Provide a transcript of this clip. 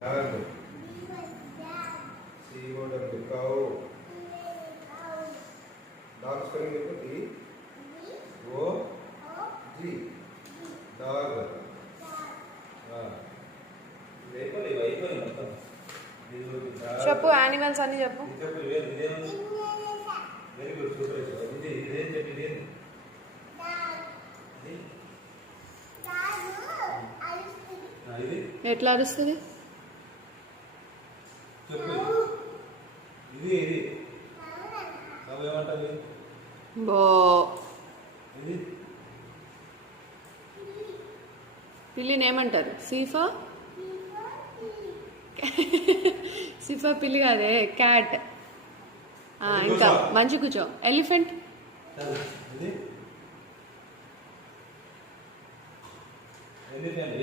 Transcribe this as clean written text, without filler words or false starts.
And C for the cow. Dog spelling is D O G. Dog. చెప్పు animals అని చెప్పు. Very good super. ఇదేం చెప్పి ఇదేం ఎట్లా అరుస్తుంది? చెప్పు. ఇది ఇది ఏమంటారు? బో. ఇది పిల్లిని ఏమంటారు? సీఫా. సీఫా పిల్లి కాదే, క్యాట్. ఇంకా మంచి కూర్చో. ఎలిఫెంట్. ఇది ఎలిఫెంట్.